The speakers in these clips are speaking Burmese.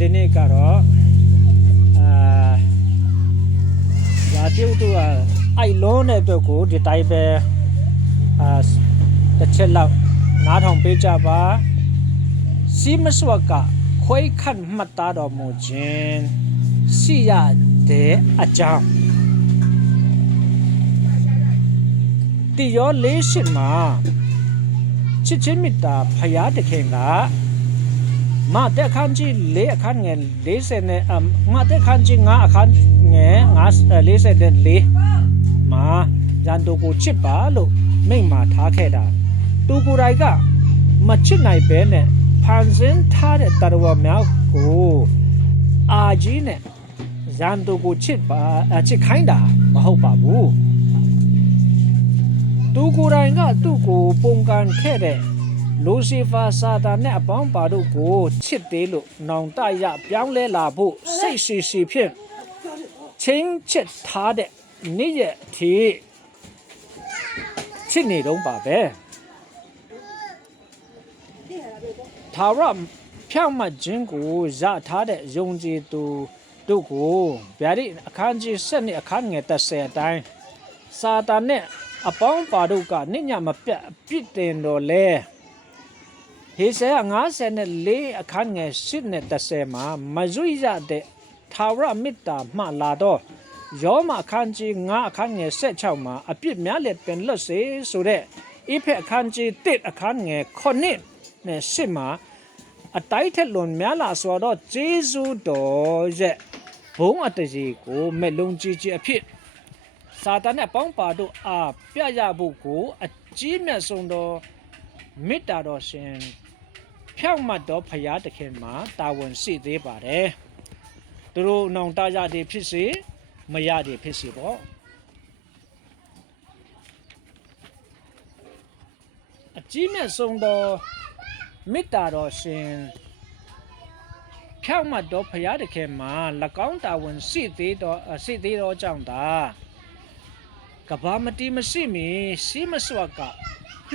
ဒီနေ့ကတော့ရာပြုတ်တို့ကအိုက်လုံးတဲ့အတွက်ကိုဒီတိုင်းပဲတစ်ချက်လောက်နားထောင်ပေးကြပါစီမစွက်ကခွဲခန့်မှတ်သားတော်မူခြင်းရှိရတဲ့အကြောင်းတိရောလေးရှိမှာချစ်ချင်းမေတ္တာဖရာတခင်ကမတဲ့ခန်းကြီးလေးအခန်းငယ်40နဲ့မတဲ့ခန်းကြီး9အခန်းငယ်44မှာရန်သူကိုချစ်ပါလို့မိန့်မာထားခဲ့တာသူကိုယ်တိုင်ကမချစ်နိုင်ပဲနဲ့ဖန်ဆင်းထားတဲ့တရဝများကိုအာကြီးနဲ့ရန်သူကိုချစ်ခိုင်းတာမဟုတ်ပါဘူးသူကိုယ်တိုင်ကသူ့ကိုပုံကန်ခဲ့တဲ့လူစီဖာစာတာနဲ့အပေါင်းပါတို့ကိုချစ်သေးလို့နောင်တရပြောင်းလဲလာဖို့စိတ်ရှိဖြင့်ချင်းချစ်ထားတဲ့နေ့ရက်အထိချစ်နေတော့ပါပဲထာဝရဖြောင့်မတ်ခြင်းကိုရထားတဲ့ယုံကြည်သူတို့ကိုဗျာဒိအခန်းကြီး7အခန်းငယ်30အတိုင်းစာတာနဲ့အပေါင်းပါတို့ကနိညာမပြတ်ပြစ်တင်တော်လဲဟေရှာယ54အခန်းငယ်7နဲ့30မှာမရွေ့ရတဲ့ထာဝရမေတ္တာမှလာတော့ယောမအခန်းကြီး9အခန်းငယ်16မှာအပြစ်များလက်ပင်လွတ်စေဆိုတဲ့ဣဖက်အခန်းကြီး1အခန်းငယ်9နဲ့10မှာအတိုက်ထက်လွန်များလာဆိုတော့ဂျေဇုတော်ရဲ့ဘုံအတကြီးကိုမဲ့လုံးကြီးအဖြစ်စာတန်နဲ့ပေါင်းပါတို့အားပြရဖို့ကိုအကြီးမြတ်ဆုံးသောမေတ္တာတော်ရှင်ဖြောင့်မတ်တော်ဖရာတခင်မှာတာဝန်ရှိသေးပါတယ်သူတို့နောင်တရသည်ဖြစ်စေမရသည်ဖြစ်စေပေါ့အကြီးမြတ်ဆုံးသောမေတ္တာတော်ရှင်ဖြောင့်မတ်တော်ဖရာတခင်မှာ၎င်းတာဝန်ရှိသေးသောကြောင့်သာကဘာမတီမရှိမီရှိမစွက်က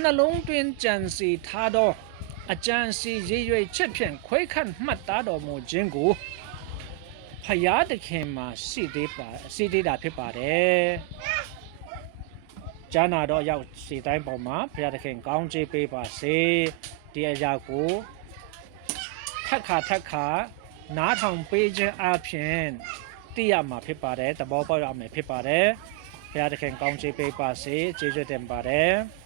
နှလုံးတွင်ကြံစီထားသောအကြံစီရည်ရွယ်ချက်ဖြင့်ခွဲခန့်မှတ်သားတော်မူခြင်းကိုဖရာသခင်မှာရှိသေးတာဖြစ်ပါတယ်။ကျမ်းနာတော်ရောက်စီတိုင်းပေါ်မှာဖရာသခင်ကောင်းချီးပေးပါစေ။ဒီအရာကိုထက်ခါနားထောင်ပေးခြင်းအပြင်သိရမှာဖြစ်ပါတယ်။သဘောပေါက်ရမယ်ဖြစ်ပါတယ်။ဘုရားသခင်ကောင်းချီးပေးပါစေကျေးဇူးတင်ပါတယ်။